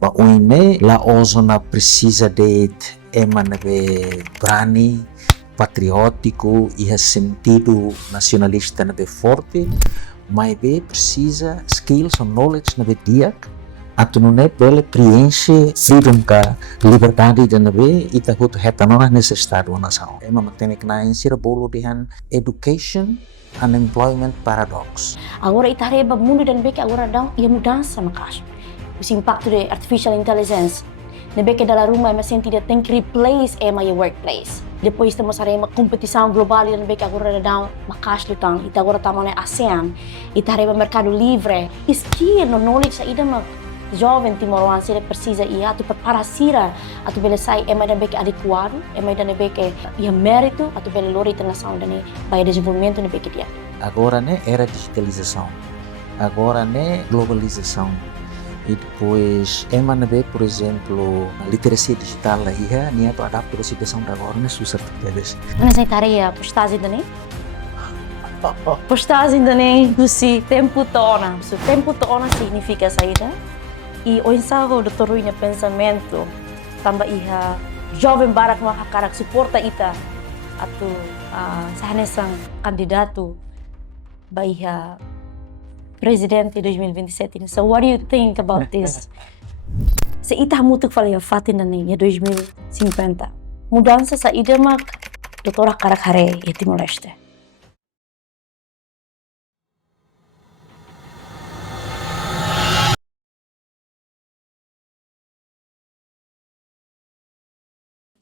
Ba uine la ozona precisa de emanebe berani, patriótico e sentido nacionalista nabe forte, mas be precisa skills ou knowledge nabe diak, atu não é bela preenche freedom ka liberdade de nabe ita hutu heta nona nesse estado na nação. Ema matene que na insira bolo dihan education unemployment paradox. Agora ita reba mundo dan beke agora dão ia mudança makas. O impacto de artificial intelligence. Na beke dalam rumah mas senti dia tem que replace ema your workplace. Depois temos uma competição global e na beke agora dão makas lutang. Ita agora tamo na ASEAN. Ita reba mercado livre. Skill no knowledge ida mak jovem timoruanse precisa ia tu prepara sira atu bele sai ema dan beke adequado, ema dan beke ia mérito atu bele lori internacional dan para desenvolvimento na beke dia. Agora né era digitalização, agora né globalização e depois MNB, por exemplo, a literacia digital aí é para adaptar a situação da agora né susah terjadi. Mana saya taria postagem dani? Postagem dani si tempo tona. So tempo tona significa saída e o ensaio do toruinha pensamento tambah iha jovem barak makakarak suporta ita atau sahanesang kandidato baiha presidente 2027. So what do you think about this? Sa ita mutuk falaya fatin na niya 2050. Mudança sa ida mak doutora Karak-Hare e Timor-Leste.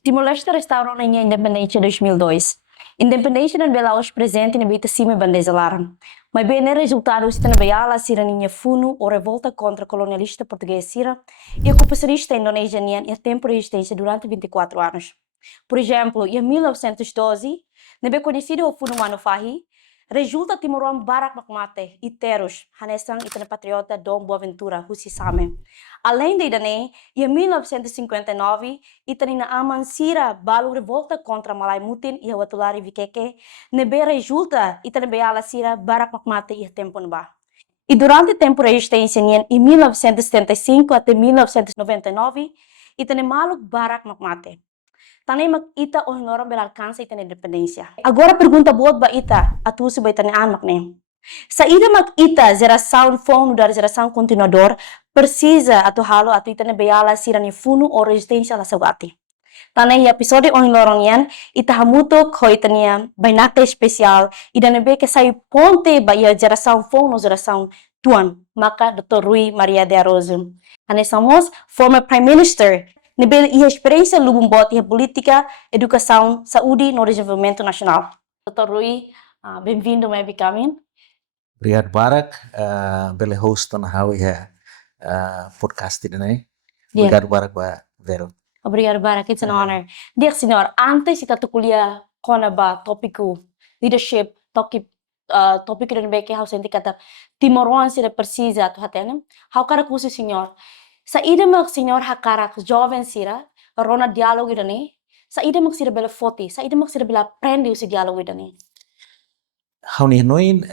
Timor-Leste restaurou na independência 2002. Independência não Belarus presente na beita cima bandeja laranja. Mas bem resultado está na Beala sira ninha funo ou revolta contra colonialista português sira e ocupacionista indonesiana e tempo de resistência durante 24 anos. Por exemplo, em 1912, na bem conhecido o funo Mano Fahi, resulta Timoruan Barak Makmate e Teros, Hanesang e patriota Dom Boaventura Husisame. Além de Idane, em 1959, Itanina Aman Sira balu revolta contra Malay Mutin e Watulari Vikeke, nebe resulta Itane Ala Sira Barak Makmate e tempo neba. E durante o tempo de resistência em 1975 até 1999, Itane Maluk Barak Makmate. Tanay mag-ita o hinoram bel alcança ita na independência. Agora pergunta buat ba ita atusi ba ita ni anak ne. Sa ida mag-ita geração phone dar geração continuador precisa atu halo atu ita na bayala sira ni funo o resistência la sagati. Tanay episode o hinoram yan ita hamutok ho ita niya bainate especial ida na ke say ponte ba ia geração phone o geração tuan maka Dr. Rui Maria de Araujo. Ane somos former Prime Minister nível e experiência lubumbot e política, educação, saúde no desenvolvimento nacional. Dr. Rui, bem-vindo ao Becoming. Obrigado Barak, bele host na hawi podcast ini. Obrigado Barak ba Vero. Obrigado Barak, it's an honor. Dia senhor, antes kita tu kuliah kona ba tópico leadership, tópico dan beke hau senti kata Timoruan sira precisa tu hatena. Hau kara kusi senhor. Sa ida mag senhor hakarak jovem sira, rona diálogo idani. Sa ida mag sira bela foti, sa ida mag sira bela aprende esse diálogo idani. Hau ni noin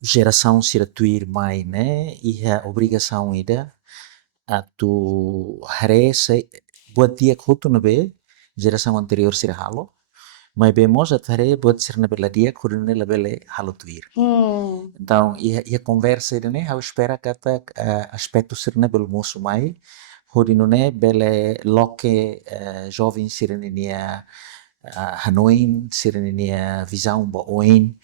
geração sira tuir mai né e a obrigação ida atu hare se buat dia kutu nabe geração anterior sira halo. Mas bemos até buat sira nabe dia kudu ne labele halo tuir. Então ia conversa ida né, hau espera kata aspecto sira nabe moço mai hodinone bele loke jovem sirenia Hanoin sirenia visão ba oin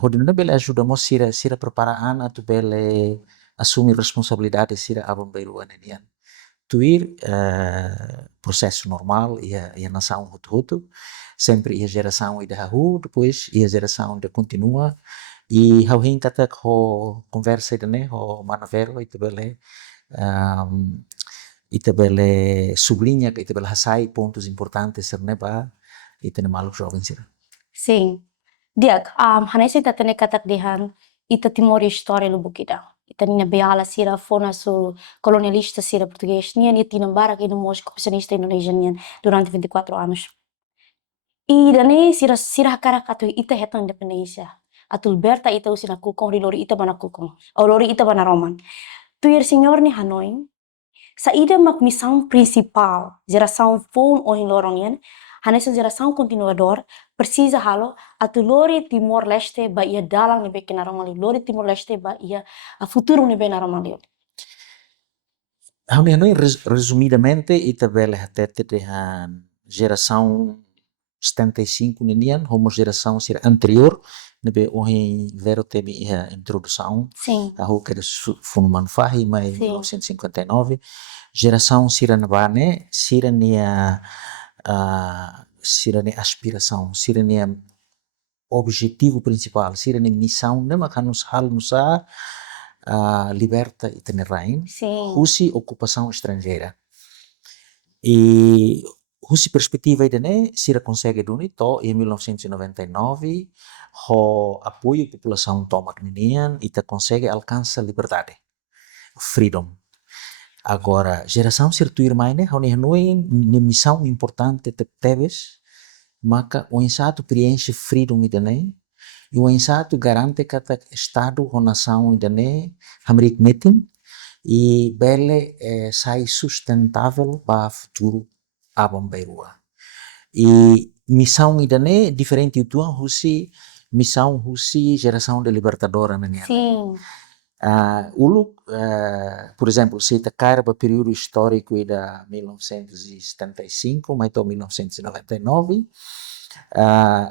hodinone bele ajuda mo sira preparaan atau bele assumir responsabilidade sira abang bailuan enian tuir processo normal ia nação hutu sempre ia geração ida hahu depois ia geração de continua e hau hin kata ho conversa ida né ho manavero itu bele ita bele sublinha que ita bele hasai pontos importantes serneba ita ne maluk jovem sira. Sim. Diak, hanai sa tatane katak dihan ita timor história lubukida. Ita nina beala sira fona sul colonialista sira português nian e tinambara que no mos comissionista indonesian durante 24 anos. E dane sira hakarak atu ita heta independência. Atu liberta ita usina kukong rilori ita bana kukong. Ou lori ita bana roman. Tuir senhor ni Hanoi, sa ida mak missão principal, geração phone ou em lorongyen, hanessa geração continuador, precisa halo, atu lori Timor-Leste ba ia dalang ni beke naromali, lori Timor-Leste ba ia a futuro ni be naromali. Hanoi, resumidamente, ita bele hatete dengan geração 75 ninian, homo geração sira anterior, nebe ohi vero temi ia introdução, Sim, ahu que fun manfahi mai sim, 1959, geração sira nabane, sira nia aspiração, sira nia objetivo principal, sira nia missão, nema kanus hal nusa liberta itinerrain, sim, husi ocupação estrangeira. E husi perspectiva idane sira consegue duni to em 1999 ho apoio população tomak ninian ita consegue alcança liberdade, freedom. Agora, geração sirtuir maine honi hanoi ni missão importante teves maka o insato preenche freedom idane e o insato garante kata estado ou nação idane hamrik metin e bele sai sustentável para futuro abam berua. E missão idane diferente tuan husi missão husi geração de libertadora nanian. sim, Por exemplo, se te cair para período histórico da 1975 mas até 1999,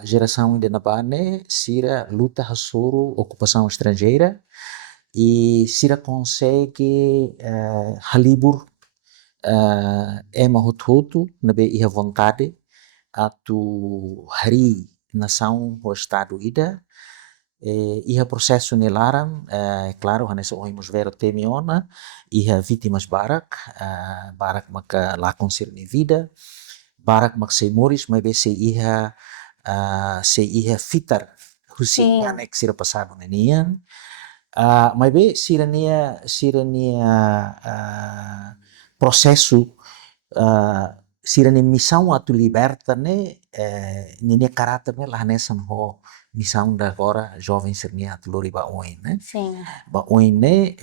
geração de Nabane, sira luta hasoro ocupação estrangeira e sira consegue halibur ema hot-hotu nabe iha vontade atu hari nação o estado ida iha processo nelaram claro hanessa ohimus vero temiona iha vítimas barak barak maka lakon sir ni vida barak mak sei moris mas be se iha fitar husi sim, anek sira passado nenian mas be sirania processo sirania missão atu liberta ne nini caráter ne lah nesan ho missão da agora jovem sirnia atu lori ba oin ne sim, ba oin ne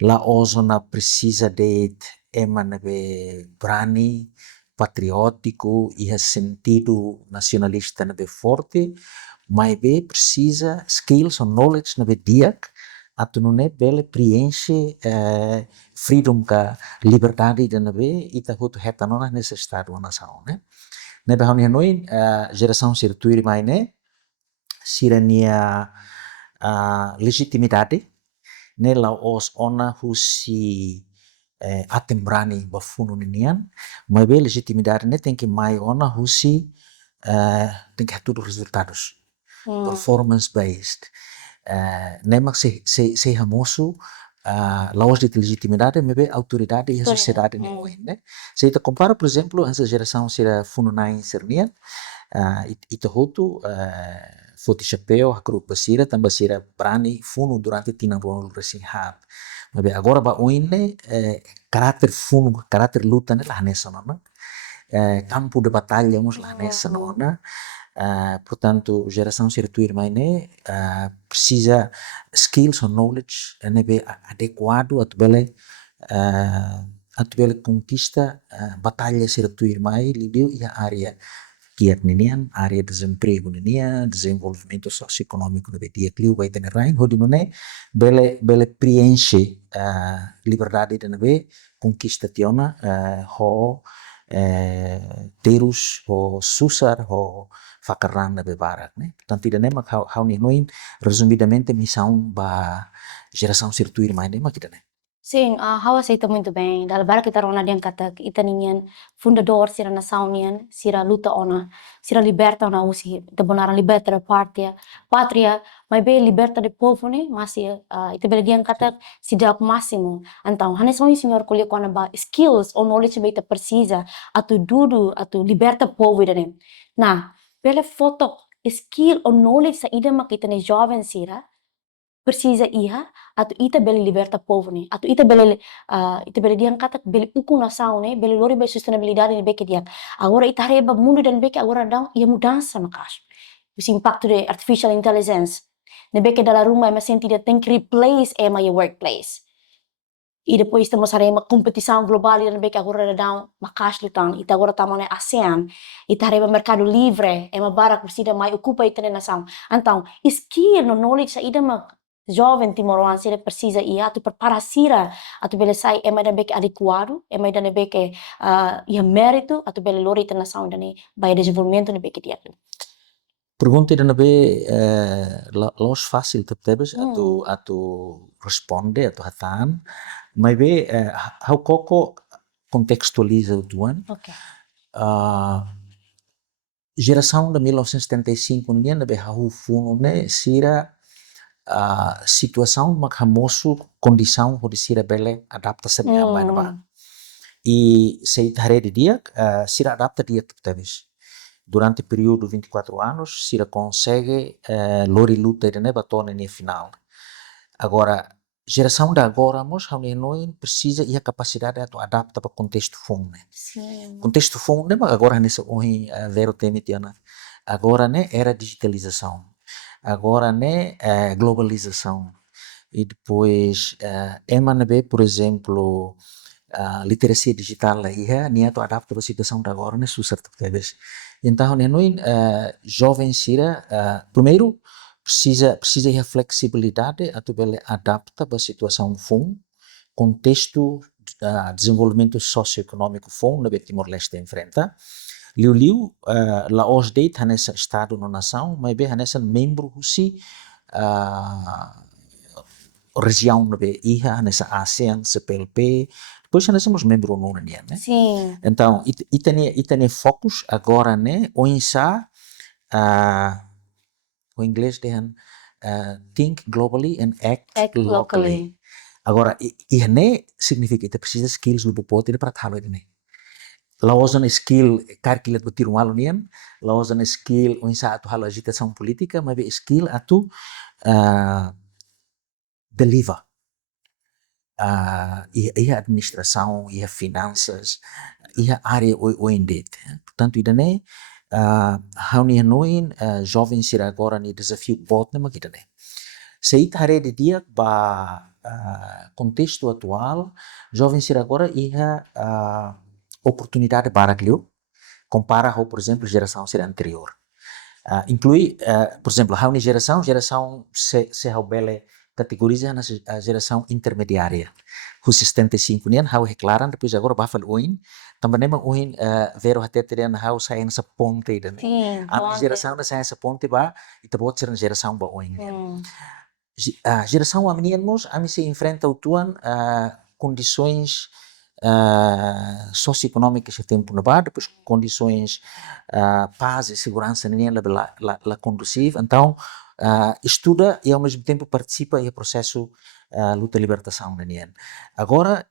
la ozona precisa de eman be berani patriótico e sentido nacionalista nebe forte mas be precisa skills ou knowledge nebe diak atu nune bele preenche freedom ka liberdade de nebe ita hutu heta nona nesse estado nação né nebe honi hanoi geração sir tuiri mai ne sirania legitimidade ne la os ona husi atem brani bafunu ninian mas be legitimidade ne tem que mai ona husi tem que tudo resultados performance based nemak se hamosu laos de legitimidade me be autoridade e a sociedade ne oin né se ita compara por exemplo essa geração sira fununai sernian ita hotu foti chapéu a grupo sira tamba sira brani funu durante tinang ruang resinhat mas be agora ba oin ne caráter funu caráter luta ne lah nessa nona campo de batalha mus lah nessa nona portanto, geração sirtuir maine precisa skills ou knowledge nebe adequado atu bele conquista batalha sirtuir mai lidiu ia área kiat ninian área desemprego ninian desenvolvimento socioeconômico nebe dia kliu vai tener rain hodi nune bele preenche liberdade de nebe conquista tiona ho terus ho susar ho fakarran nebe barak né portanto ida nema hau ni noin resumidamente missão ba geração sirtuir mai nema kita né sim, how aceita muito bem. Dal bara kita rona diang kata ita ninyan fundador sira nação nian, sira luta ona, sira liberta ona usi, ita bonaran liberta da pátria, mas be liberta de povo ne, masih ita bela diang kata sidak máximo. Então, hanes são senhor colhe kona ba skills ou knowledge be ita precisa atu dudu, atu liberta povo ida ne. Nah, bela foto skill ou knowledge sa ida mak ita ne jovem sira precisa iha atu ita bele liberta povo ne atu ita bele diang kata bele uku nação ne bele lori be sustentabilidade ne beke diak agora ita reba mundo dan beke agora dão ia mudança no caso esse impacto de artificial intelligence ne beke dala rumah mas senti dia tem que replace ema your workplace E depois temos uma competição global e também que agora dá makas lutang. E agora estamos na ASEAN. E tareba mercado livre. É uma barra que precisa mais ocupa a nação. Então, skill no knowledge ainda uma jovem timoruan se precisa e tu prepara sira atu bele sai é mais bem adequado é mais bem que ia mérito atu bele lori a nação dani vai desenvolvimento ne bem que dia. Pergunta ainda be los fácil percebes atu responde atu hatan mas be how koko contextualiza o tuan Okay. geração de 1975 ninguém be hau funo ne sira situação mak hamosu condição onde sira bele adaptação de ambai na ba e sei tare de dia sira adapta dia percebes durante o período 24 anos, Sira consegue lori luta de neba tona no final. Agora, geração da agora, nós precisa e a capacidade de adaptar para o contexto fundo. Sim. Contexto fundo, agora nesse hoje vero tema tiana. Agora né era digitalização. Agora né globalização. E depois emanabe, por exemplo, literacia digital aí nem tu adapta para a situação de agora né susah talvez então né jovem sira primeiro precisa a flexibilidade a tu bele adapta para a situação fum contexto desenvolvimento socioeconômico fum na Timor-Leste enfrenta liu la OSDE tá nessa estado na nação mas bem nessa membro se região no iha nessa ASEAN, CPLP, depois nós somos membro da União, né? Sim. Então, itane focus agora, né? O insa, o inglês tem think globally and act locally. Agora, né significa que precisa skills do popote para tal né? La usa skill karkilat betir um alunian, la usa skill o insa atu halo agitação política, mas skill atu deliver. E a administração, e a finanças, e a área OND. Portanto, idane, hauni noin jovens sira agora ni desafio bot na kita ne. Seit hari de dia ba contexto atual, jovens sira agora ia oportunidade para aquilo, compara ao, por exemplo, geração sira anterior. Inclui, por exemplo, hauni geração se haubele categoriza a geração intermediária. Os 75 nem hau reclaram depois agora bafal oin, também não oin vero até terem hau sair nessa ponte né. Sim. A geração na sair nessa ponte ba e também ser geração ba oin. A geração a meninos a mim se enfrenta o tuan condições socioeconômicas que tempo na bar, depois condições paz e segurança nem la conduziva, então estuda e ao mesmo tempo participa no processo luta e libertação da NIN. Agora,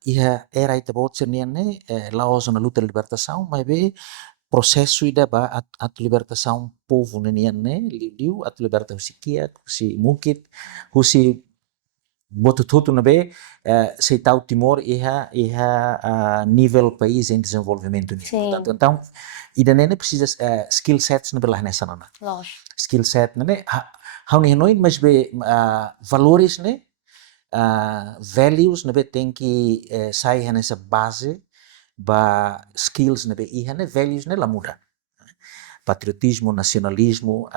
era ita bot ser NIN, lá na luta e libertação, mas bem processo ida ba a libertação povo na NIN, liu a libertação si Kiak, si Mukit, si botututu na be se tal Timor nível país em desenvolvimento. Portanto, então, ida nene precisa skill sets na belah nessa nana. Skill set né hauni noin mas be valores né values né be tem que sair nessa base ba skills né be né values né la muda patriotismo nacionalismo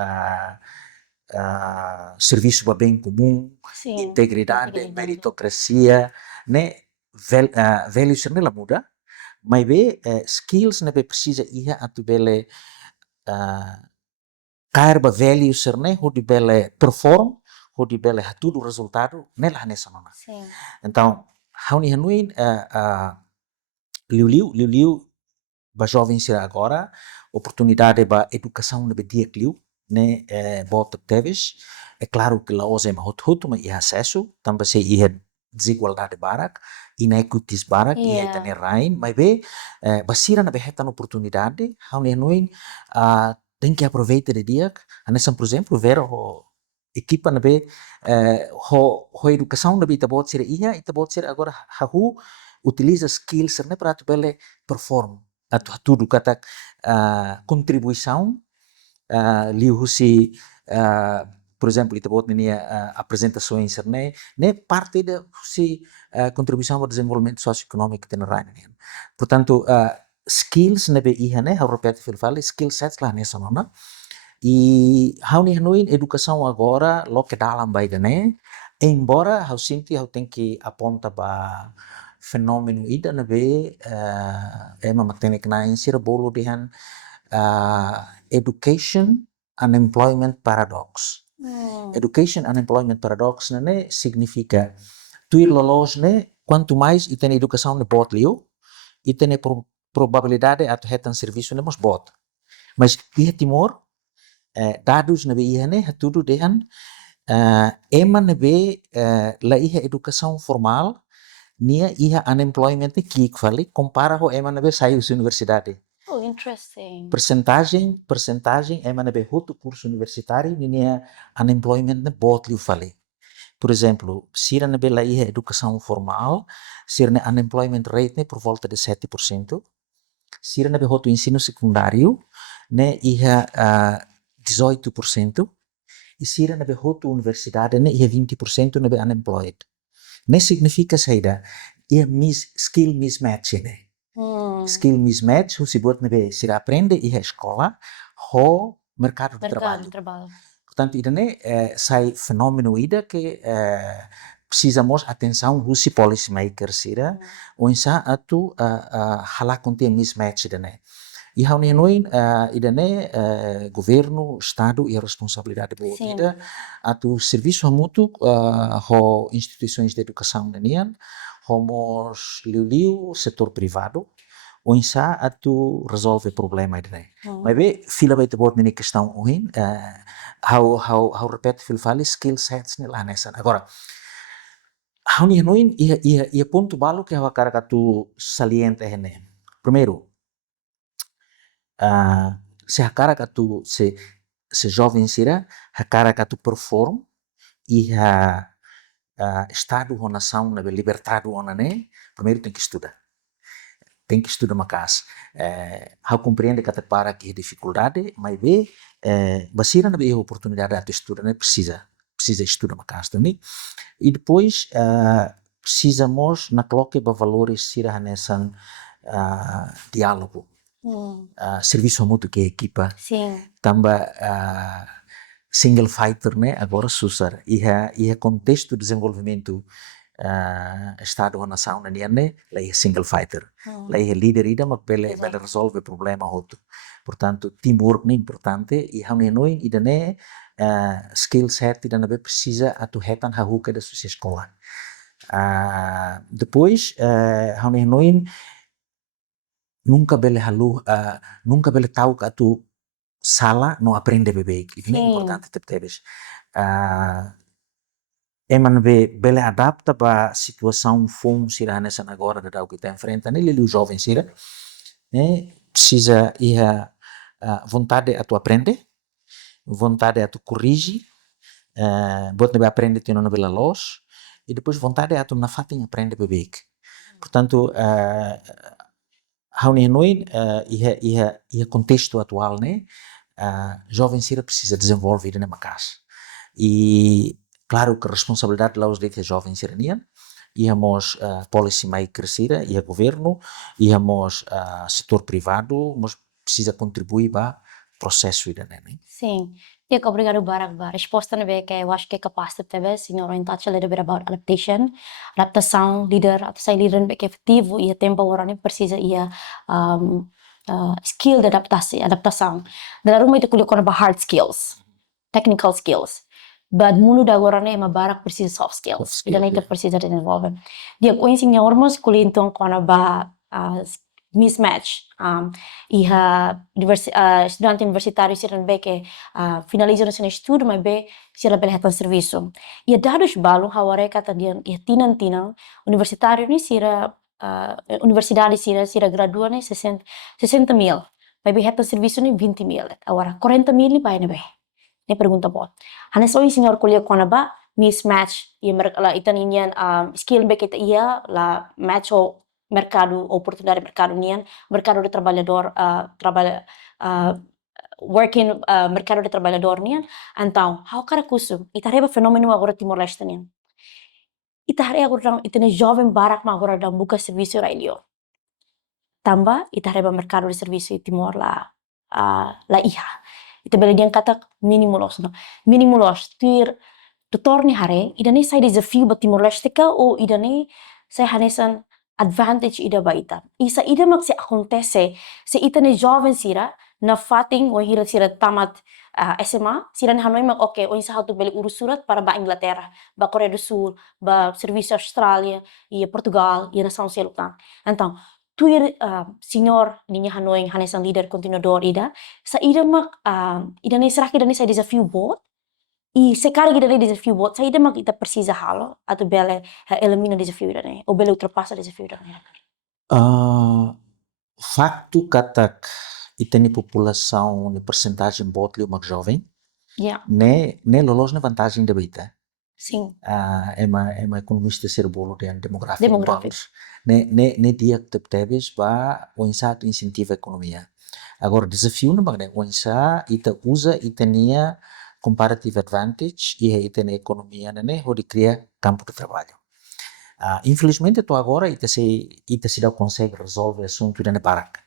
serviço para bem comum integridade meritocracia né values né la muda mas be skills né be precisa atu bele carba values né ho di bele perform ho di bele tudo resultado nela nessa nona. Então hauni hanuin liu ba jovens agora oportunidade ba educação na dia cliu né bota teves é claro que lá hoje é hot mas acesso também se desigualdade barak inequities barak e tane rain mas be basira na behetan oportunidade hauni hanuin tem que aproveitar de dia nessa por exemplo ver o equipa na be ho educação na be tabot ser tabot ser agora hahu utiliza skills né para tu bele perform tudo kata contribuição liu si por exemplo, ita bot nini apresentações né parte da si contribuição ao desenvolvimento socioeconômico da raia. Portanto, skills nebe iha né, how repete fala skill sets lá nessa nona. E how ni hanuin educação agora lo que dalam baida né, embora how sinti how tem que aponta ba fenomeno ida nebe matene kena insira bolo dihan education unemployment paradox. Education unemployment paradox né significa tu lolos né quanto mais e tem educação ne bot liu e tem probabilidade atau hetan serviço ne mos bot. Mas iha timor dados nebe iha ne tudo dehan ema nebe la iha educação formal nia iha unemployment ki kvali compara ho ema nebe saiu da universidade. Oh, interesting. Percentagem ema nebe outro curso universitário nia unemployment ne bot liu fali. Por exemplo, sira nebe la iha educação formal, sira ne unemployment rate ne por volta de 7%. Sira nebe outro ensino secundário, né iha 18%. E sira nebe outro universidade ne iha 20% nebe unemployed. Ne significa saída iha skill mismatch ne. Skill mismatch, o buat nebe sira aprende iha escola, ho mercado de trabalho. Portanto, ida né sai fenomeno ida que precisamos atenção dos policy makers ida, ou insa atu hala conte mismatch ida né. E hau noin ida né governo, estado e a responsabilidade boa ida atu serviço mútuo ho instituições de educação danian, homos liu setor privado, ou insa atu resolve problema ida né. Mas bem, fila vai te bot nini questão oin, how repete fil fali skill sets ni lá nessa. Agora, how ni noin ia ponto balo que hau cara tu saliente né. Primeiro, se a cara tu se jovem sira, a cara tu perform e estado ou nação na libertado ou né, primeiro tem que estudar. Tem que estudar uma casa. How compreende que para que é dificuldade, mas bem, basira na a oportunidade de estudar, né? Precisa estudar uma casa também. E depois, precisamos na coloque para valores sira nessa diálogo. Serviço mútuo que equipa. Sim. Também single fighter, né? Agora susar. E contexto de desenvolvimento estado ou nação na né, lá é single fighter. Lá é líder ida, mas bele resolve problema outro. Portanto, teamwork é importante e há noi ida né skill set ida não precisa atuhetan hahuka da sua escola. Depois, há noi nunca bele tahu que tu sala não aprende bebê. Isso é importante teves. Eman bele adapta para situação fome sira nessa agora da que está enfrenta né ele jovem sira né precisa vontade a tu aprender, vontade a tu corrigir, bot nebe aprende tu não bela los e depois vontade a tu na fatin aprende bebê. Portanto, hauni noi ia contexto atual né jovem sira precisa desenvolver na casa e claro que a responsabilidade lá os de jovens iranian, íamos policy makers ira, ia governo, íamos setor privado, mas precisa contribuir para o processo iraniano. Sim. E que obrigado Barak ba. Resposta na que eu acho que é capaz de ter, senhor, em touch a little bit about adaptação, líder, atau líder que efetivo e a tempo orang precisa ia skill de adaptação. Dalam rumah itu kuliah kona hard skills, technical skills. But mundo da agora né, Barak precisa soft skills. E daí precisa desenvolver. Dia com senhor, mas kuliah então kona mismatch. Estudante universitário siran que finaliza seu estudo, mas bem sila belhatan serviço. E dados balu haware kata dia tinan universitário ni sira universidade sira gradua ni 60 mil. Mas bem hatan serviço ni 20 mil. Agora 40 mil ni pai nebe. Ni pergunta bot. Hana soi senhor kuliah kona ba mismatch e merkala itanian skill be kita ia la match o mercado oportunidade mercado nian mercado do trabalhador working mercado de trabalhador niya. Então, how cara kusu? Itareba fenomeno agora Timor-Leste niya. Itare agora itane jovem barak ma agora dang buka serviço railio. Tambah itareba mercado de serviço Timor la iha. Ita bela diang kata minimulos no. Minimulos tutor ni hare idane sai desafio ba Timor-Leste ka o idane sai hanesan advantage ida ba ita. Isa ida mak se acontece se ita ne jovem sira na fating o hira sira tamat SMA sira na hanoi mak okay o isa hatu beli urus surat para ba Inglaterra, ba Coreia do Sul, ba serviço Austrália e Portugal e nação selutan. Então, tuir senhor ninya hanoi hanesan líder continuador ida sa ida mak ida ne será que ida ne sai desafio bot e se cara ida ne desafio bot sa ida mak ita precisa halo atau bele elimina desafio ida ne ou bele ultrapassa desafio ida ne. Facto katak itani população de percentagem botlio mak jovem Yeah, ne lolos na vantagem da bita. sim, É uma economista ser bolo de demográfico demográfico. ne dia que tebes ba o insato incentiva a economia. Agora desafio na magné o insa ita usa itania comparative advantage e ita na economia né onde cria campo de trabalho. Infelizmente tu agora ita se não consegue resolver assunto da barak.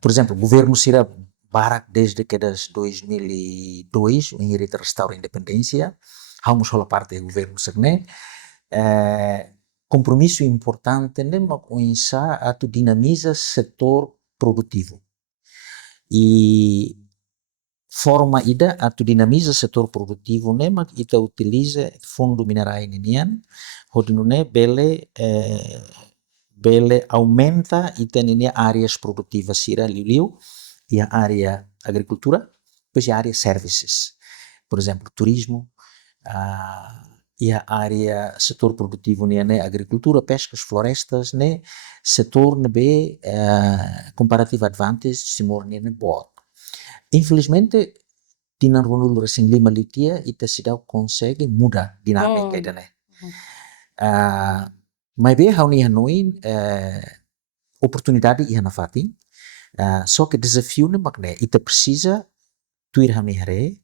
Por exemplo, o governo será barak desde que das 2002 o inherita restaura a independência, vamos falar parte do governo segne. Compromisso importante né, mas o insa atu dinamiza setor produtivo e forma ida atu dinamiza setor produtivo né, mas ita utiliza fundo minerais ninian, hodino né bele aumenta ita nini áreas produtivas sira liu e a área agricultura, depois a área services, por exemplo, turismo, e a área setor produtivo né agricultura, pescas, florestas né setor nebe comparative advantage simor né bot. Infelizmente tinan runul recém lima litia ita sidau consegue mudar dinâmica ida né. Mas bem hauni hanoi oportunidade ia na fati só que desafio né magne ita precisa tuir hauni hare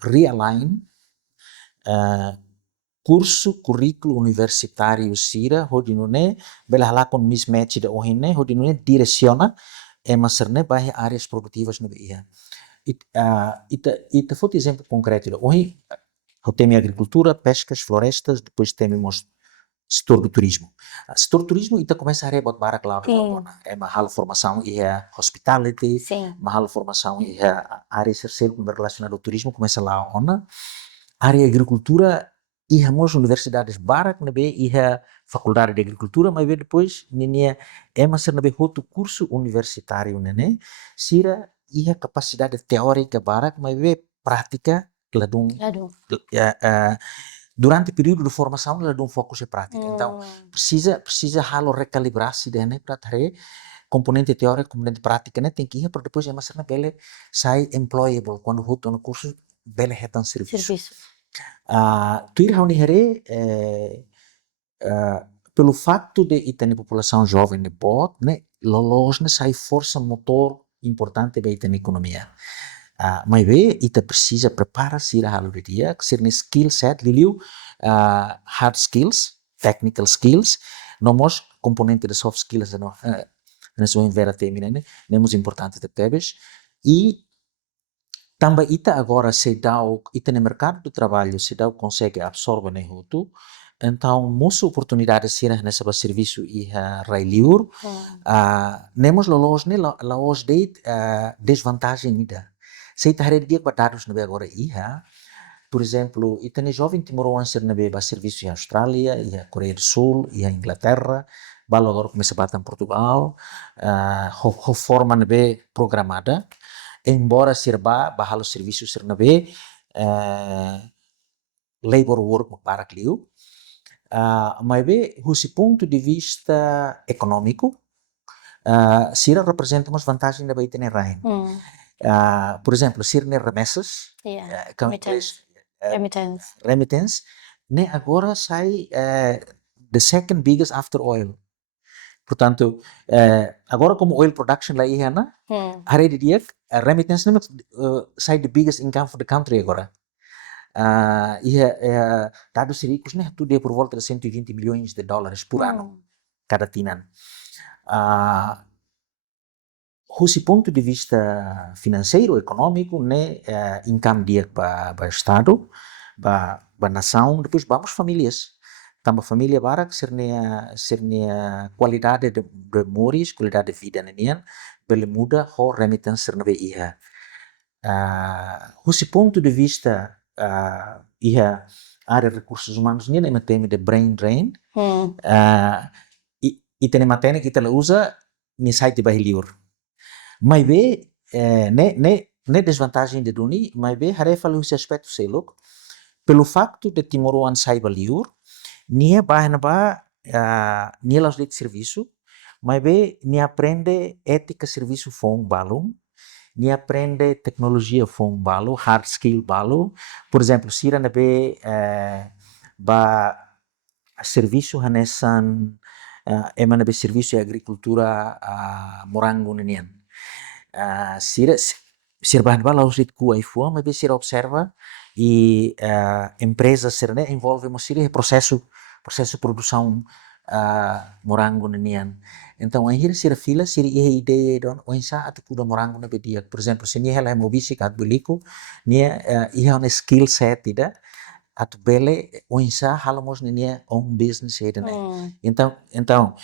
realign curso currículo universitário sira hodino né bela halakon mismatch da ohine hodino né direciona maserne baie áreas produtivas no ia ita foto exemplo concreto da ohi temi agricultura pescas florestas depois temos setor do turismo. Setor do turismo ita começa a rebot barak lá mahal formação e hospitality, Sim. mahal formação e área terceiro relacionada ao turismo começa lá ona. Área agricultura e hamos universidades barak nabe e faculdade de agricultura, mas depois ninia ser nabe outro curso universitário nene, sira e capacidade teórica barak, mas prática ladum durante o período de formação ela dá foco em prática. Então precisa halo recalibrasi dene para ter componente teórico, componente prática né tem que ir para depois é mais na bele sai employable quando roto no curso bele retan serviço. Tuir hauni here pelo facto de itani população jovem de bot né lolos né sai força motor importante para itani economia. Mas ita precisa prepara-se a halo de dia, que ser skill set, liliu, hard skills, technical skills, nomos componente de soft skills, na sua invera termina, né? Nemos importante de tebes, e também ita agora se dá, ita no mercado do trabalho se dá consegue absorver né hutu, então muita oportunidade se nessa serviço e railiur, nemos lolos né laos de desvantagem ida. Se ita hari dia para dados nabe agora por exemplo, ita ne jovem timoruanser nabe ba serviço em Austrália, e a Coreia do Sul, e a Inglaterra, balo agora começa a bater em Portugal, forma nabe programada, embora serba bahalo serviço ser nabe labor work para clio, mas husi ponto de vista econômico, sira representa umas vantagens nabe ita ne rain. Por exemplo, se ne remessas, remittance, ne agora sai the second biggest after oil. Portanto, agora como oil production lá ia na, hari di dia remittance na sai the biggest income for the country agora. Dados ricos né, tudo é por volta de 120 milhões de dólares por ano, cada tinan. Desse ponto de vista financeiro, econômico, né, income dia para Estado, para nação, depois vamos famílias. Também família barak sernia qualidade de moris, qualidade de vida nenian, bele muda ho remittance serna iha. Desse ponto de vista iha área de recursos humanos nia nem teme de brain drain. E tem matene que ela usa ni site bahiliur. Mas be ne desvantagem de duni, mas be hare falu esse aspecto selok pelo facto de Timor-Leste saiba liur, nia bahna ba nia laus de serviço, mas be nia aprende ética serviço fong balum, nia aprende tecnologia fong balu, hard skill balu, por exemplo, sira na be ba serviço hanesan emana be serviço de agricultura morango nenian. Sir bahan ba laus dit ku ifua, mas be sira observa e empresa serne envolve mo sira processo produção morango nenian. Então aí sira fila sira ideia don oinsa atu kuda morango na bedia. Por exemplo, se nia hela mobisi kat buliku, nia iha on skill set ida atu bele oinsa halamos nia own business hedene. Então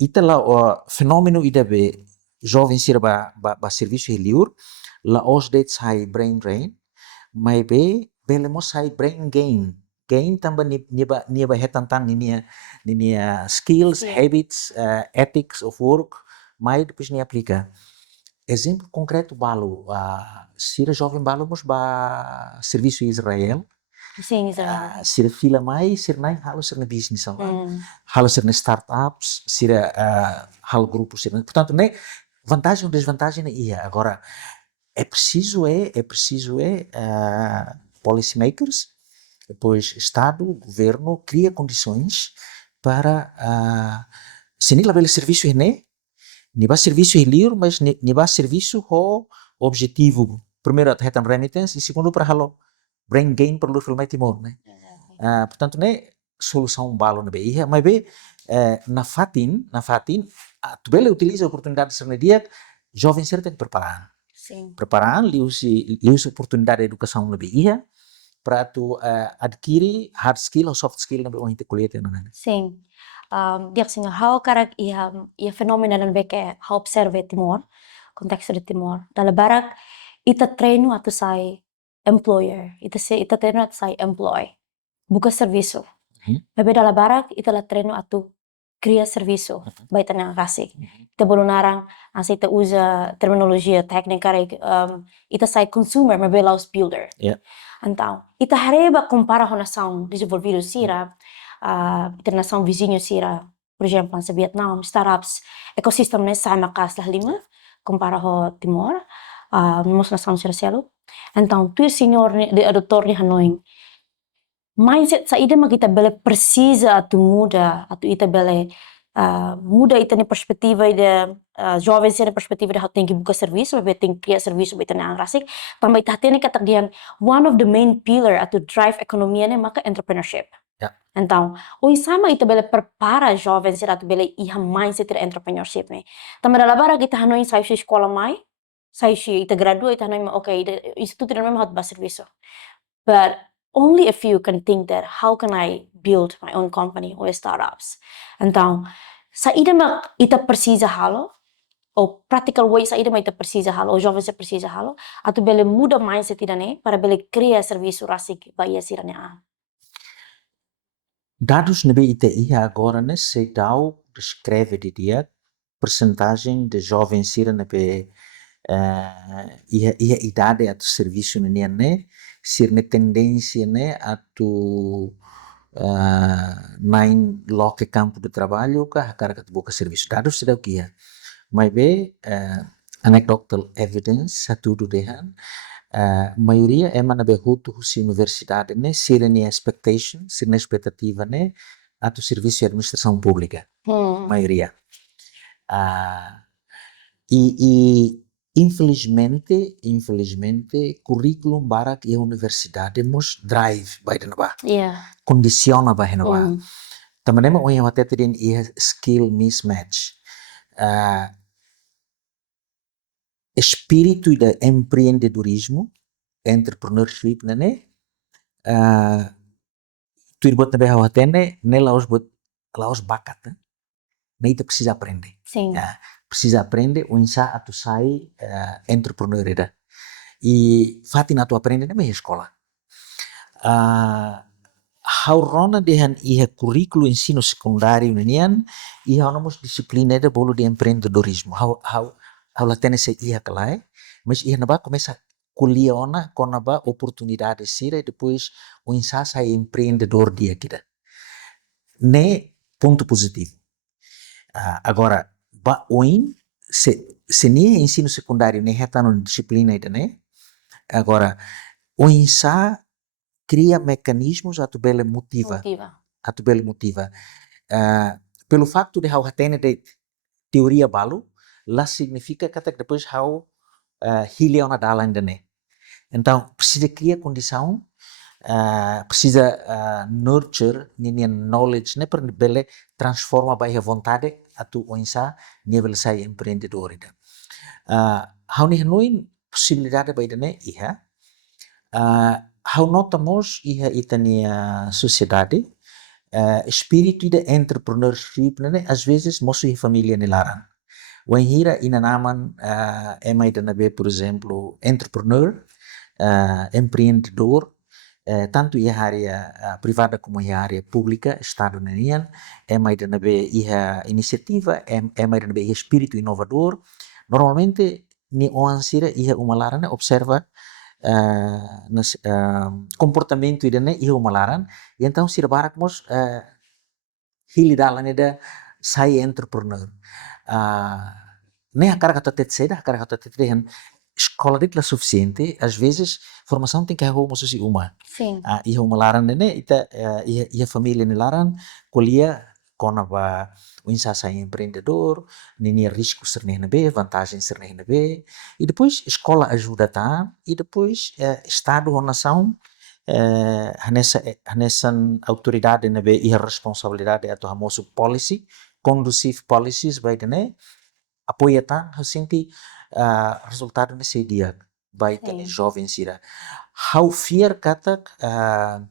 ita lá o fenômeno ida be jovem sira ba serviço heliur la os det sai brain drain, mas be bele mo sai brain gain também nia ba hetantan nia skills, habits, ethics of work, mas depois nia aplica. Exemplo concreto balo, sira jovem balo mos ba serviço Israel. Sim, Israel. Sira fila mai sira nai halo sira business halo sira startups, sira halo grupo sira. Portanto, né, vantagem ou desvantagem ia. Agora é preciso policy makers, depois Estado, governo cria condições para se nem label serviço né, nem vai serviço livre, mas nem vai serviço o objetivo primeiro a retam remittance e segundo para halo brain gain perlu filmar Timor, né? Portanto, né, solução balo na BI, mas bem, na fatin, tu bele utiliza a oportunidade de dia, jovem ser tem que preparar. Sim. Preparar, lius oportunidade de educação na BI, para tu adquirir hard skill ou soft skill na BI te colher né? Sim. Dia assim, how karak ia fenomena nan beke how observe Timor, konteks de Timor. Dalam barak ita treino atu sai employer, ita treino atu sai employ. Buka serviço. Mas dalam barak ita la treino atu cria serviço, baita na kasih. Ita belum narang, asa ita usa terminologia técnica, ita sai consumer, mas belaus builder. Então, ita hareba compara com nação desenvolvida sira, ita nação vizinho sira, por exemplo, sa Vietnam, startups, ekosistem sai makas lah lima, compara com Timor, nos nação sira selo. Então, tu senhor de adotor ni Hanoi, mindset sa ida kita bele precisa atu muda, atu ita bele muda ita ni perspektiva ida jovem sira perspektiva ida tem que buka serviço, bebe tem que criar serviço beta na angrasik, também ita tem que tagian one of the main pillar atu drive ekonomia ne maka entrepreneurship. Então, o sama ita bele prepara jovem sira atu bele iha mindset ida entrepreneurship ne. Também dalam bara kita Hanoi sai sekolah mai, sai ita graduate Hanoi okay, instituto ida memang hot ba serviço. But only a few can think that how can I build my own company or startups. Então, sa ita precisa halo, ou practical way sa ita precisa halo, ou jovem se precisa halo, atu bele muda mindset ida ne, para bele criar serviço rasik ba ia sira ne Dados na BITI agora né, se descreve de dia percentagem de jovens sira na be ia idade atu serviço né, sir ne tendência né atu nain loke campo de trabalho ka cara que boca serviço dados se dá o que é mas be anecdotal evidence satu do dehan maioria é mana be hutu husi universidade né sir ne expectation sir ne expectativa né atu serviço de administração pública maioria Ah, e infelizmente curriculum barak e universidade mos drive by the naba Yeah. condiciona by naba Mm. tamanema o yang watete din skill mismatch. Espírito de empreendedorismo, entrepreneurship nene, tu ir bot nabe hawatene, ne laos bakat, ne ita precisa aprender. Sim. Precisa aprender o insa atu sai entrepreneur ida. E fati na tu aprende na meia escola. Haurona dehan iha currículo ensino secundário nenian, iha nomos disiplina ida bolo de empreendedorismo. Hau latene se iha kalai, mas iha naba começa kuliah ona com naba oportunidade sira e depois o insa sai empreendedor dia kita. Ne ponto positivo. Agora, ba oin se nie ensino secundário ne heta no disciplina ida ne. Agora, o insa cria mecanismos a tu bele motiva. A tu bele motiva. Pelo facto de hau hatene de teoria balu, lá significa que até depois hau hilia ona dala ainda ne. Então, precisa criar condição, precisa nurture nini knowledge ne per bele transforma by a vontade atu oinsa nível sai empreendedor ida. Hau ni hanuin possibilidade by ne iha. Hau notamos iha itania sociedade, espírito de entrepreneurship ne às vezes mosu i família ne laran. Wen hira inanaman emai danabe, por exemplo, entrepreneur, empreendedor, tanto ia área privada como ia área pública, Estado nenian, emai danabe iha iniciativa, emai danabe iha espírito inovador. Normalmente ni oansira iha umalarana observa comportamento idane iha umalaran, e então sira barak mos hilidalan ida sai entrepreneur. Nem a carga está seda, a carga está tete escola de classe suficiente, às vezes formação tem que haver uma sociedade uma. Sim. Ia uma laran né, ita ia família ne laran, colia conava o insaça empreendedor, nem risco ser nem be, vantagem ser nem be, e depois escola ajuda tá, e depois estado ou nação nessa autoridade ne be ia responsabilidade atau hamosu policy, conducive policies by the ne, apoia tá, senti resultado nesse dia by the jovem sira. How fear katak,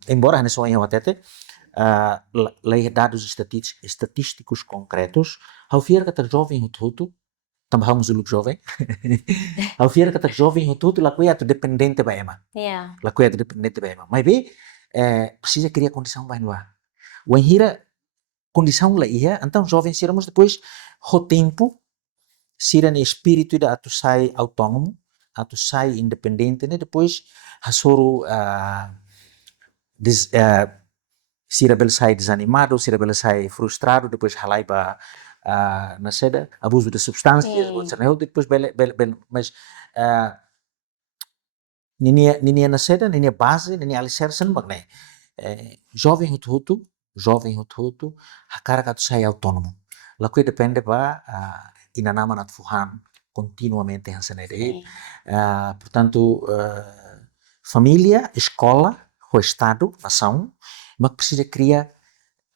embora hanya soalnya watete, lei dados estatísticos concretos, how fear katak jovem hutu, tambahamos o jovem, how fear katak jovem hutu, la kuya tu dependente ba ema. Yeah. La kuya tu dependente ba ema. Mas be, precisa criar condição ba ema. Wen hira condição la ia, então jovem siramos depois ho tempo sira ne espírito da atu sai autônomo, atu sai independente, né? Depois hasoro sira bel sai desanimado, sira bel sai frustrado, depois halai ba na seda abuso de substâncias, depois mas ninia na seda, ninia base, ninia alicerce não magne. Jovem hutu, hakara atu sai autônomo. Lakui depende ba inanama nat fuhan continuamente hansenere. Portanto, família, escola, o Estado, nação, mas precisa criar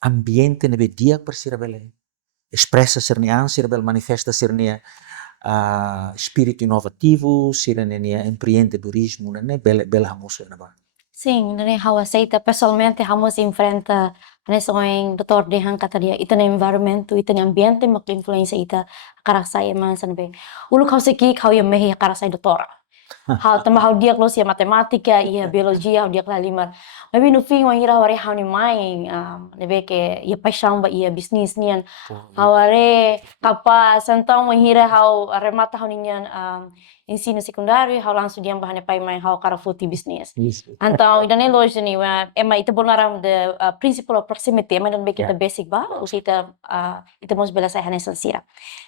ambiente nebe dia para ser bele expressa sernian, ser bele manifesta sernia espírito inovativo, ser nenia empreendedorismo, né? Bela hamoso na ba. Sim, nani hau aceita pessoalmente hamos enfrenta nessa em doutor de han kata dia ita environment ita ambiente mak influência ita karasai man sanbe ulu kau seki kau yang mehi karasai doutora hal tambah hau dia close ya matematika ia biologia hau dia kala lima tapi no fim wan ira ware hau ni mai nebe ke ia paixão ba ia bisnis nian hau are capaz então wan ira hau remata hau nian ensino secundário hau langsung diam bahane pai mai hau kara futi bisnis então ida nem loja ni ema ita bonaram de principle of proximity ema dan kita basic ba usita ita mos bela sai hanesan sira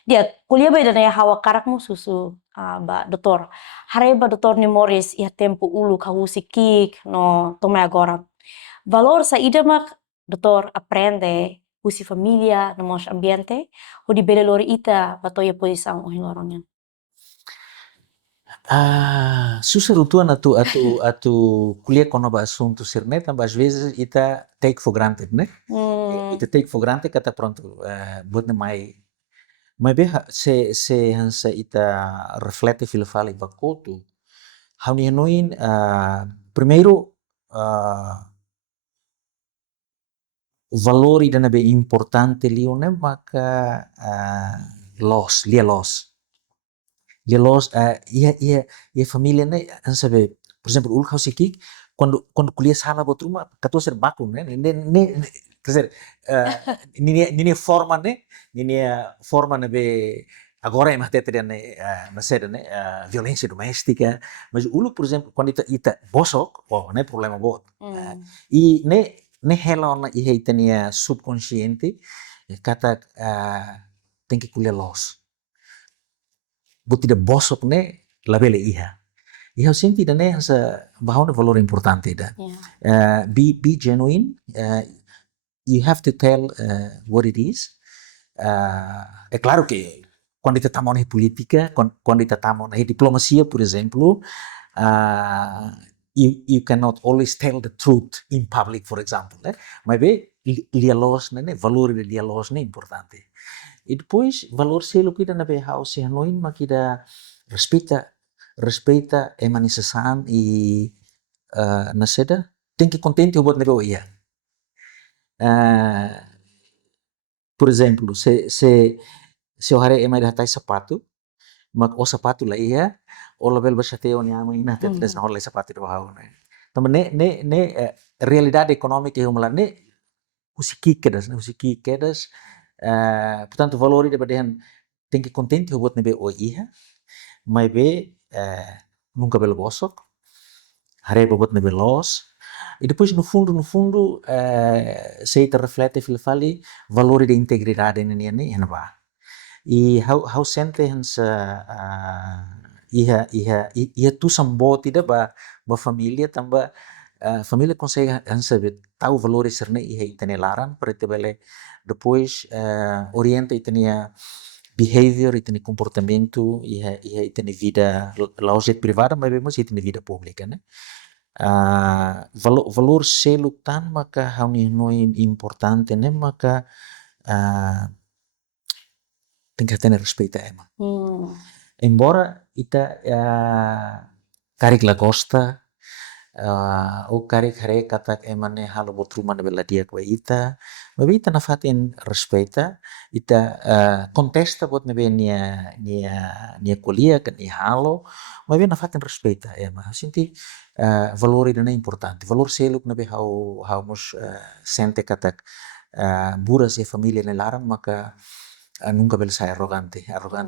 dia kuliah ba ida hau karak mo susu ba doutor hareba doutor ni Morris ia tempo ulu kahusi kik no tome agora valor sa ida mak doutor aprende usi família, no nosso ambiente, ou de belelori ita batoia posição o hilorongnya. Susah rutuan atu kuliah kono ba assunto sirne, tamba às vezes ita take for granted, né? Ita take for granted kata pronto, buat na mai be se hansa ita reflete fila fala iba kotu, hauni hanoin, primeiro, valori dana be importante lio né, maka lia los. Lia los, ia família né, hansa be, por exemplo, ul kau sikik, quando kuliah sala bot rumah, katua ser baku né, quer dizer, nini forma né, forma né be, agora é matéria né, nascida né, violência doméstica, mas ulu, por exemplo, quando ita bosok, oh, né, problema bot. E ne helona ihe itania subconsciente, kata tem que kuliah los. Bot tidak bosok ne, labele iha. Iha senti da ne hansa bahona valor importante da. Be genuine. You have to tell what it is. É claro que quando estamos na política, quando estamos na diplomacia, por exemplo, you cannot always tell the truth in public, for example. Né? Mas bem, diálogos, né? Valor de diálogos é importante. E depois, valor selo que na be house se hanoin, mas que respeita a manifestação e na seda, tem que contente o bot nebo ia. Por exemplo, se o hare emai hatai sapato, mas o sapato lá ia, o label bashateo ni amo ina tetres na hola sapato do hau né. Então realidade econômica é uma ne usiki quedas, portanto valor de badehan tem que contente o bot nebe o ia, mas be nunca belo bosok, hare bot nebe los. E depois, no fundo, se te reflete fali valor de integridade nene enva. E how sente hansa iha tu samboti da ba família tamba família consegue hansa tahu valores serne iha itane laran para te bele depois orienta itania behavior itane comportamento iha itane vida lauset privada mas vemos itane vida pública né. Valor selo tan maka hauni noin importante né maka tem que ter respeito a ema. Embora ita karik la costa o karik hare katak ema ne halo botruma ne bela dia kwa ita, mas ita na fatin respeita ita contesta bot ne be nia kuliah kan ni halo, mas na fatin respeita ema. Sinti valori dana importante. Valor seluk na be hau mos sente katak buras e família ne larang maka nunca bel sai arrogante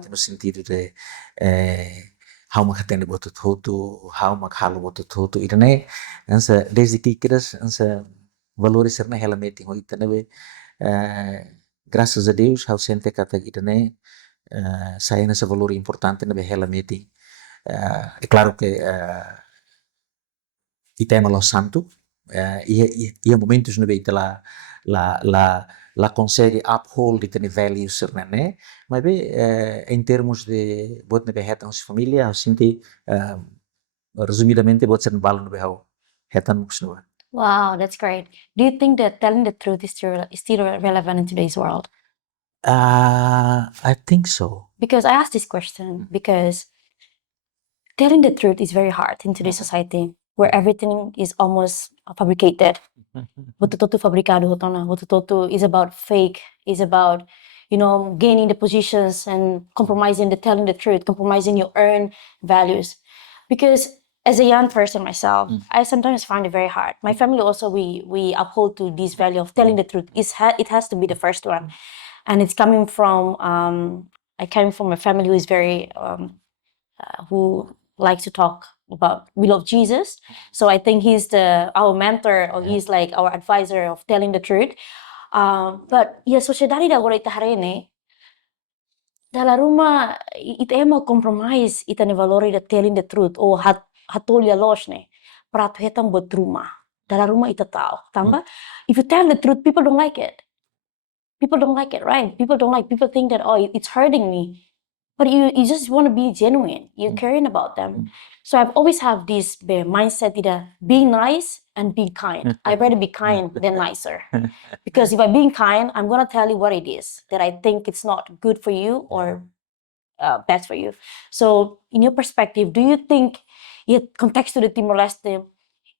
no sentido de hau mak hatende botot hotu, hau mak halo botot hotu. Idane ansa desde kikiras ansa valores serna hela meeting ho itane be graças a Deus hau sente kata idane saya nessa valor importante na be hela meeting. É claro que itema lo santo ia momentos na be ita la consegue uphold itane values sernane, mas be em termos de bot na be hetan os família, eu sinti resumidamente bot ser balo na be hau hetan musnua. Wow, that's great. Do you think that telling the truth is still relevant in today's world? I think so. Because I asked this question because telling the truth is very hard in today's society where everything is almost fabricated. Betul-betul fabricado hotona. Betul-betul is about fake, is about, gaining the positions and compromising telling the truth, compromising your own values. Because as a young person myself, I sometimes find it very hard. My family also, we uphold to this value of telling the truth. It has to be the first one. And it's coming from, I came from a family who is very, who likes to talk about we love Jesus. So I think he's our mentor or he's like our advisor of telling the truth. But ya sociedade da agora ita harene dalla ruma ita ema compromise ita ne valori da telling the truth o hatolya losne prato hetam buat rumah dalla ruma ita tahu tamba if you tell the truth people don't like it. people don't like it, right? People think that, oh, it's hurting me. But you just want to be genuine. You're caring about them. So I've always have this mindset that be nice and be kind. I'd rather be kind than nicer. Because if I'm being kind, I'm gonna tell you what it is that I think it's not good for you or bad for you. So in your perspective, do you think, context to the Timor-Leste,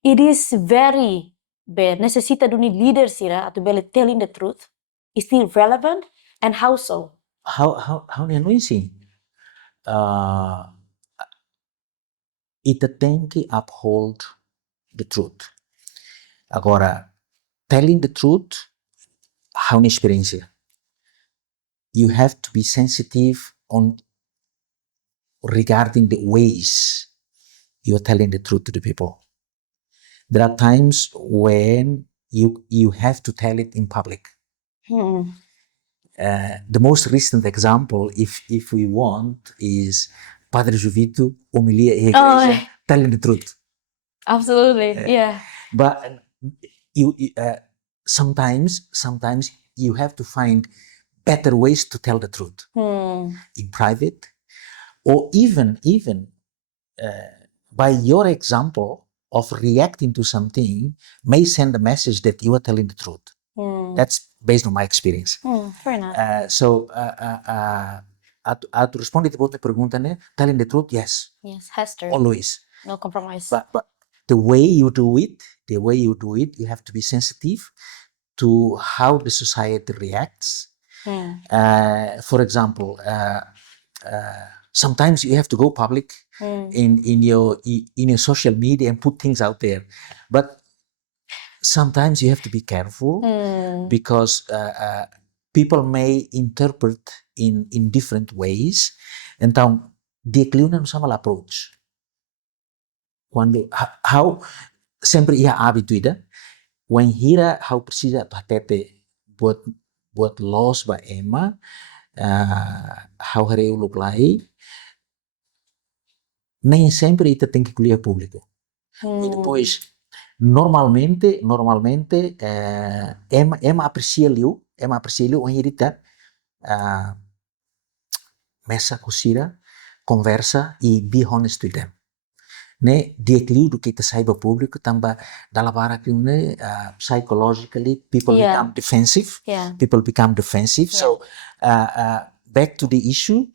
it is very necessita de unir leaders here to be telling the truth is still relevant, and how so? How niya sim? Ita tem que uphold the truth. Agora, telling the truth, how niya experiência? You have to be sensitive on regarding the ways you're telling the truth to the people. There are times when you have to tell it in public. The most recent example, if we want, is Padre Jovito homilia em igreja, telling the truth. Absolutely, yeah. But you sometimes you have to find better ways to tell the truth in private, or even by your example of reacting to something may send a message that you are telling the truth. That's based on my experience. Fair enough. So, to respond to both the pergunta, né? Telling the truth, yes, Yes, Hester. always. No compromise. But the way you do it, you have to be sensitive to how the society reacts. For example, sometimes you have to go public in your social media and put things out there, but sometimes you have to be careful because people may interpret in different ways. Então, declina no sama approach. Quando how sempre ia hábito ida, when hira how precisa patete buat laws ba ema, how hareu look like, nem sempre ita tem que kuliah público. E depois, normalmente ema aprecia liu when irita mesa kusira, conversa e be honest with them. Ne diekliu do kita saiba público tamba dalabara que ne psychologically people become defensive. People become defensive. So back to the issue,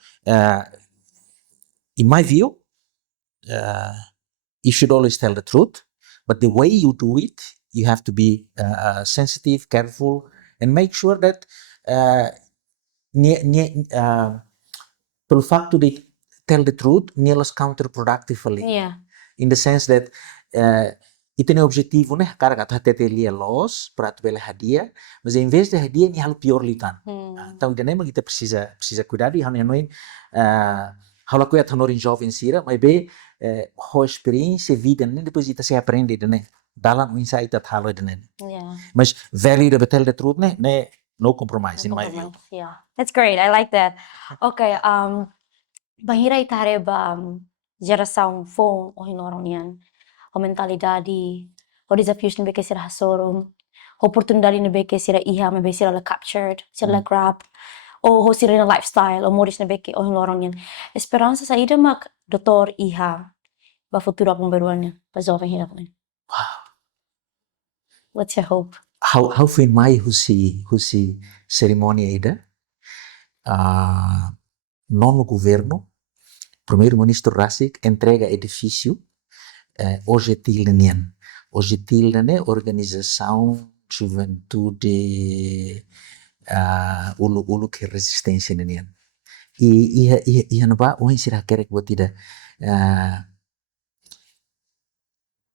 in my view, you should always tell the truth, but the way you do it, you have to be sensitive, careful, and make sure that pelo facto de tell the truth, nelas counterproductively. In the sense that ito na objetivo, né? Cara kata tete lia los para tu bela hadiah, mas em vez de hadiah ni halo pior litan. Então, nem kita precisa cuidado e hanoin halo kuya thanorin jovem sira, mas be ho experiência vida, né? Depois ita se aprende, né? Dalam insight at halo né? Mas value to tell the truth, né? No compromise in my view. Yeah, that's great. I like that. Okay, bahira itare ba geração phone o hinorong yan, o mentalidade, o desafios na beke sira hasorum, o oportunidade na beke sira iha, may beke sira la captured, sira la grab, o sira na lifestyle, o modis na beke o hinorong yan. Esperança sa ida mak doutor iha, ba futuro apong beruan niya, ba jovem hira ko. Wow. What's your hope? How foi mai husi cerimônia ida? Nono governo, primeiro-ministro Rasic entrega edifício hoje Tilanian. Hoje Tilane, Organização Juventude Ulu que resistência nanian. E naba o insira quer que botida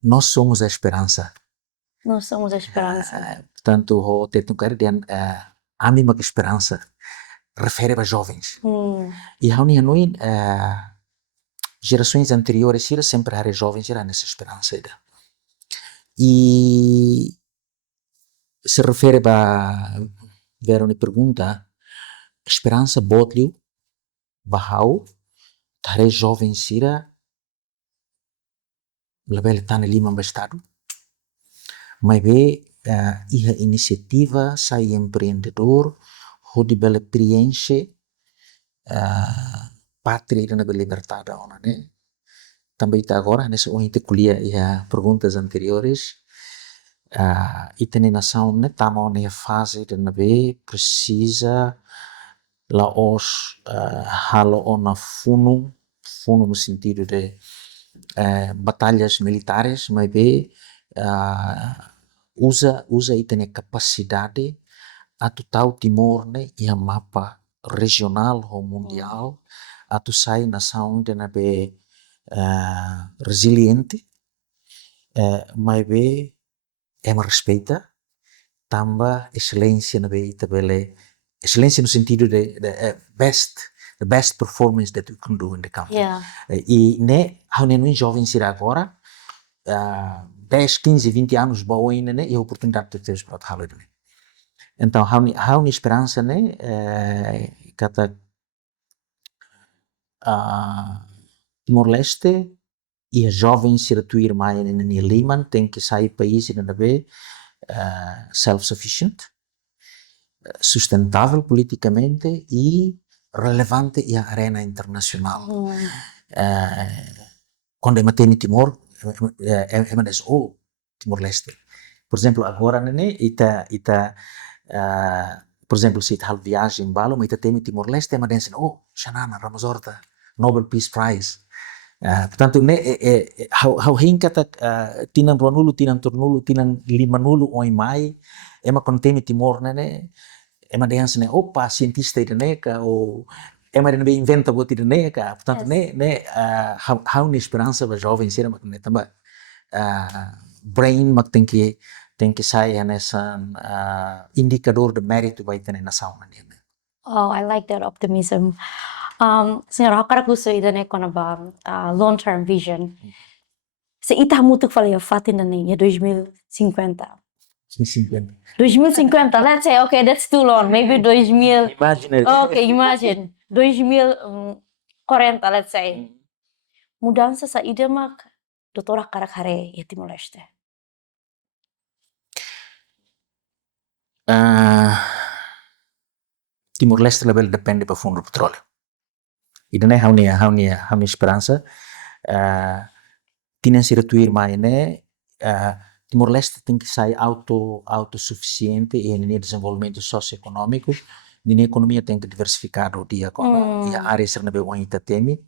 nós somos a esperança. Nós somos a esperança. Portanto, o teto quer dizer a mesma esperança refere a jovens. E a união gerações anteriores sempre eram jovens era nessa esperança e se refere a ver uma pergunta esperança botlio bahau tare jovens sira label tan lima estado mas be iha iniciativa sai empreendedor onde bela preenche pátria e na liberdade ona, né? Também está agora nessa onde te colhia e a perguntas anteriores e tem nação né tamo na fase de nabe precisa la os halo ona funo no sentido de batalhas militares mas be usa e tem capacidade a total Timor né e a mapa regional ou mundial a tu sai nação de nabe resiliente mas be me respeita tamba excelência na be tabele excelência no sentido de the best performance that you can do in the country Yeah. e né how nem jovens ir agora 10, 15, 20 anos boa ainda né e a oportunidade de ter para tal né então how ni esperança né kata Timor-Leste e a jovens se atuir mais na Liman tem que sair país e na be self-sufficient sustentável politicamente e relevante e a arena internacional quando eu matei Timor eu disse Timor-Leste por exemplo agora né ita por exemplo se tal viagem balo mas ita tem Timor-Leste mas disse Xanana Ramos Horta Nobel Peace Prize portanto né how hinkata tinan ronulu tinan tornulu tinan limanulu oi mai ema contém Timor né ema dense né opa cientista né ou ema ne inventa buat né portanto Yes. né how ni esperança ba jovem ser mas né também brain mas tem que sair nessa indicador de mérito vai ter nação né Oh, I like that optimism. Senhora, ako kara gusto ida ne kono ba long-term vision. Sa ita mo tuk falei a fatin na niya 2050. 50 2050, let's say, okay, that's too long. Maybe 2000. imagine Okay, imagine. 2040, let's say. Mudança sa ida mak doutora karakare ya Timor-Leste. Timor-Leste level depende para fundo do petróleo e daí how ni esperança tinan se retuir mais né Timor-Leste tem que sair autossuficiente e em desenvolvimento socioeconômico a economia tem que diversificar o dia e a área ser na bem ita teme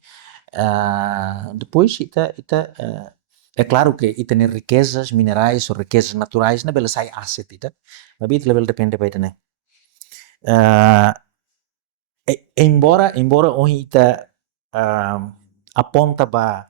depois ita é claro que ita tem riquezas minerais ou riquezas naturais na bela sai asset ita mas bit level depende para ita né embora hoje ita aponta para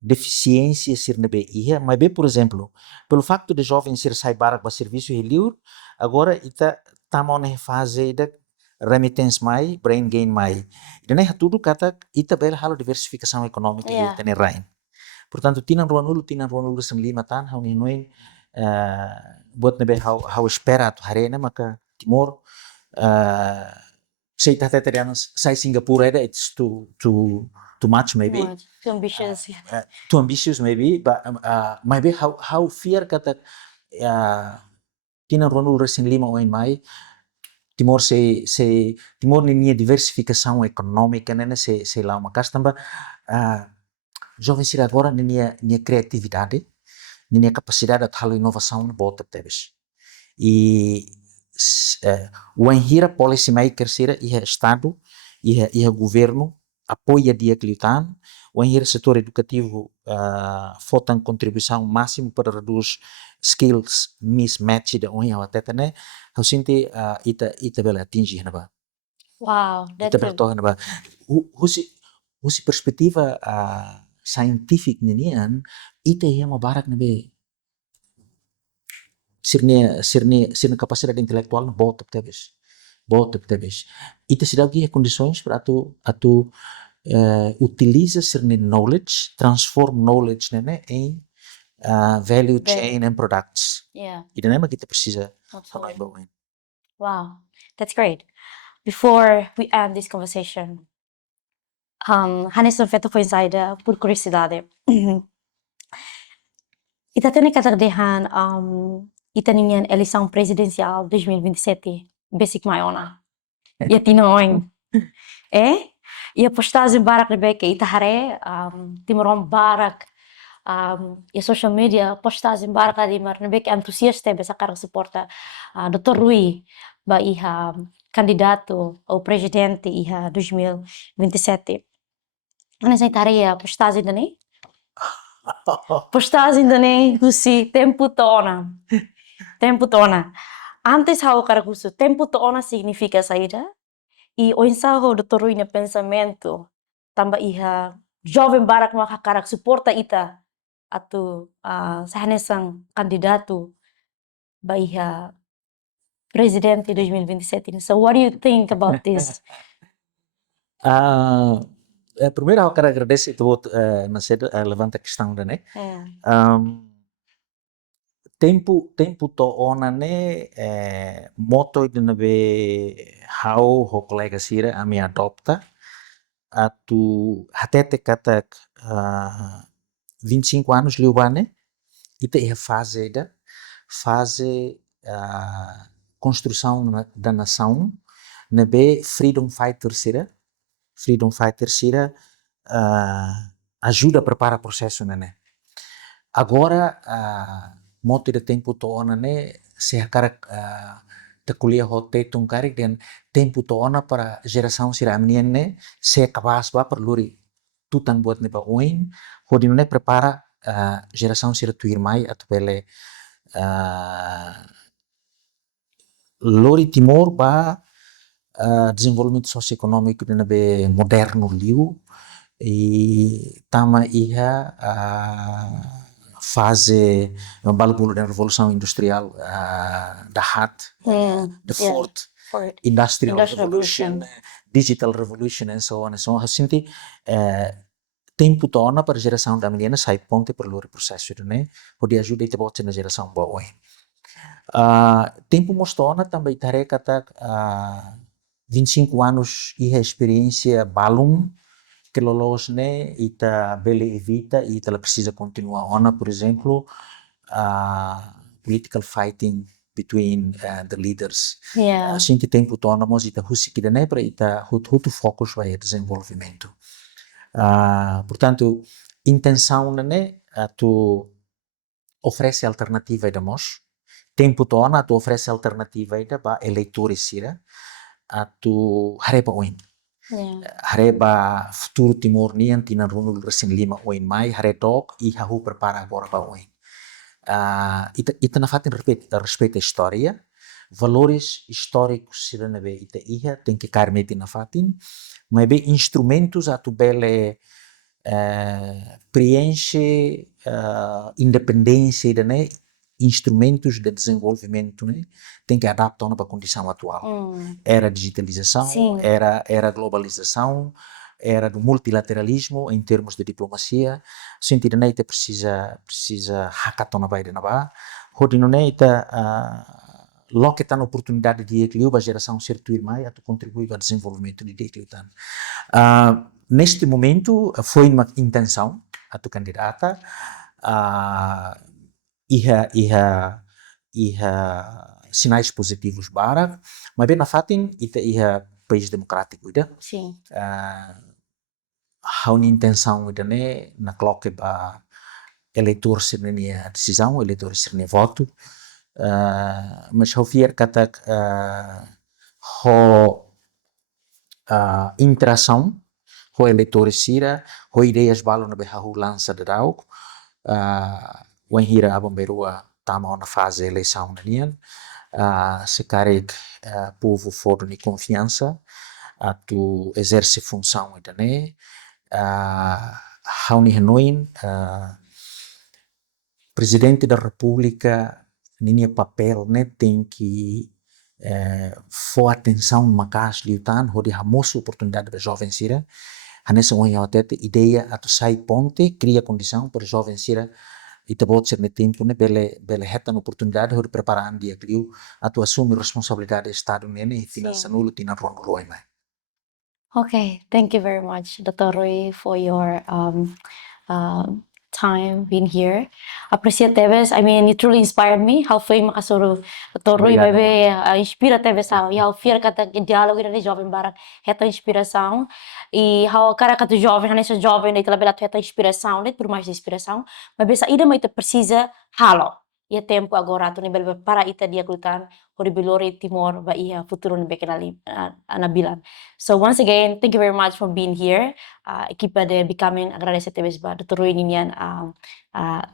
deficiência ser na BIA, mas bem, por exemplo, pelo facto de jovens ser sair para serviço e livre, agora ita estamos na fase de remittance mais, brain gain mais. E não é tudo kata ita bela halo diversificação econômica Yeah. ita ne rain. Portanto, tinan ruanulu sem lima tan, hau ni noin buat nebe hau espera tu harena maka Timor sei tata terianos sai Singapura era it's too much maybe Too ambitious. too ambitious maybe but maybe how fear kata tinan ronul resin lima oin mai Timor Timor ni diversificação econômica né se lá uma casa também jovem ser agora ni criatividade ni capacidade de tal inovação na volta teves e o enhira policy maker sira e estado e governo apoia dia clitan o enhira setor educativo fotam contribuição máximo para reduzir skills mismatch da onha até né eu sinto ita bela atingir na ba Wow, ita that's bela na ba husi perspectiva scientific ninian ita ia mabarak na be sirne capacidade intelectual na bota teves ita se dá aqui condições para tu utiliza sirne knowledge transform knowledge né em value chain and products Yeah. e daí kita precisa Absolutely. Wow, that's great. Before we end this conversation, Hannes não feito foi saída por curiosidade. Ita tem katakdehan ita ninyan eleição presidencial 2027 basic maiona. Ia tinoin. Ia postagem barak Rebecca itahare timorom barak ia social media postagem barak ali mar Rebecca entusiasta besa karang suporta Dr. Rui ba iha candidato ao presidente iha 2027. Ana sai tareia postagem dani? Postagem dani kusi tempo tona. Tempo tona. Antes hau cara kusu tempo tona significa saída e o ensaio do Rui na pensamento tamba iha jovem barak makakarak suporta ita atau sahanesang candidato ba iha presidente 2027 ini. So what do you think about this? Primeiro eu quero agradecer Macedo levanta a questão da né. Tempo to ona ne moto de nave hau ho colega sira a me adopta atu hatete katak 25 anos liubane ita é a fase construção da nação nebe freedom fighter sira ajuda a preparar o processo né. Agora moto de tempo to ona ne se cara te kuliah hote tung karik dan tempo to ona para geração sira amnien ne se capaz ba perluri tutan buat ne ba oin hodin ne prepara geração sira tuir mai atau pele lori timor ba desenvolvimento socioeconômico de nabe moderno liu e tama iha fase balbulu da revolução industrial da HAT, the fourth industrial revolution, digital revolution and so on and so on. Sinti tempo tona para geração da menina sai ponte per loro processo né, pode ajuda ite bote na geração boa. Tempo mostona também tarefa kata 25 anos iha experiência balum que lolos né ita bele evita e ita precisa continuar ona, por exemplo, political fighting between the leaders. Sinti tempo tona mos ita husiki né para ita hutu fokus vai desenvolvimento. Portanto, intenção né tu oferece alternativa ida mos. Tempo tona tu oferece alternativa ida ba eleitores sira tu hareba oin. Hareba futuro timor nian tina runul resin 5 oin mai haredok e hahu prepara agora ba oin. Ita na fatin respeita a história, valores históricos sira nebe ita iha tem que carmeti na fatin, mas be instrumentos atu bele preenche independência da né instrumentos de desenvolvimento né tem que adaptar para a condição atual. Era digitalização, era globalização, era do multilateralismo em termos de diplomacia. Sentido né ita precisa hackathon vai de naba. Hodino né ita logo tá na oportunidade de equilíbrio a geração cirtuir mais a contribuir para o desenvolvimento de equilíbrio. Neste momento foi uma intenção a tu candidata iha sinais positivos barak, mas bem na fatin iha país democrático ida. Sim. Há uma intenção ida né na coloque ba eleitor sernia decisão, eleitor sernia voto. Mas ho fier katak ho interação ho eleitores sira ho ideias balo na behahu lança de dauk wen hira abang berua tama na fase eleição nian se carreg povo for ni confiança tu exerce função idane hauni henoin presidente da república ninia papel né tem que for atenção makas liutan ho di hamos oportunidade para jovens sira hanessa on ya tete ideia atu sai ponte cria condição para jovens sira ita bot ser ne tempo ne bele hetan oportunidade ho preparar dia criu atu assumir responsabilidade do estado nene tina sanulu tina ron mai. Okay, thank you very much, Dr. Rui, for your time being here. Appreciate Tevez. I mean, you truly inspired me. How foi makasuro Toroy, Obrigado, bebe, inspira Tevez how. E how fear kata diálogo na jovem barang reta inspiração. E how cara kata jovem, nessa jovem, daí talaga reta inspiração, né? Por mais inspiração. Mas besa ida mai precisa halo. E é tempo agora tu nível para ita dia glutan, horibilore timor ba iya futuro ni bekenali anabilan. So once again, thank you very much for being here. Equipa de Becoming agradece Tevez ba tuturuin niyan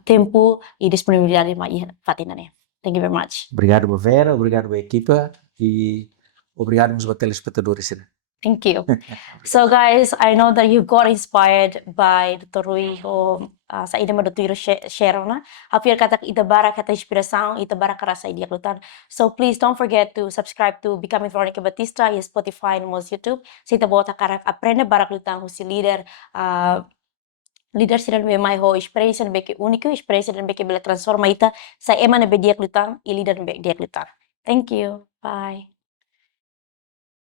tempo e disponibilidade ma iya fatinane. Thank you very much. Obrigado, Vera, obrigado, equipa, e obrigado aos telespectadores. Thank you. So guys, I know that you got inspired by Dr. Rui o sa ida mo Dr. share na. Hapir kata itabara kata inspiração, itabara kara sa idia klutan. So please don't forget to subscribe to Becoming Veronica Batista e Spotify no YouTube. Sa itabota kara aprende bara klutan husi leader leader sila be mai ho experience na beke único, experience na beke bela transforma ita sa ema na be dia klutan e leader na be dia klutan. Thank you. Bye.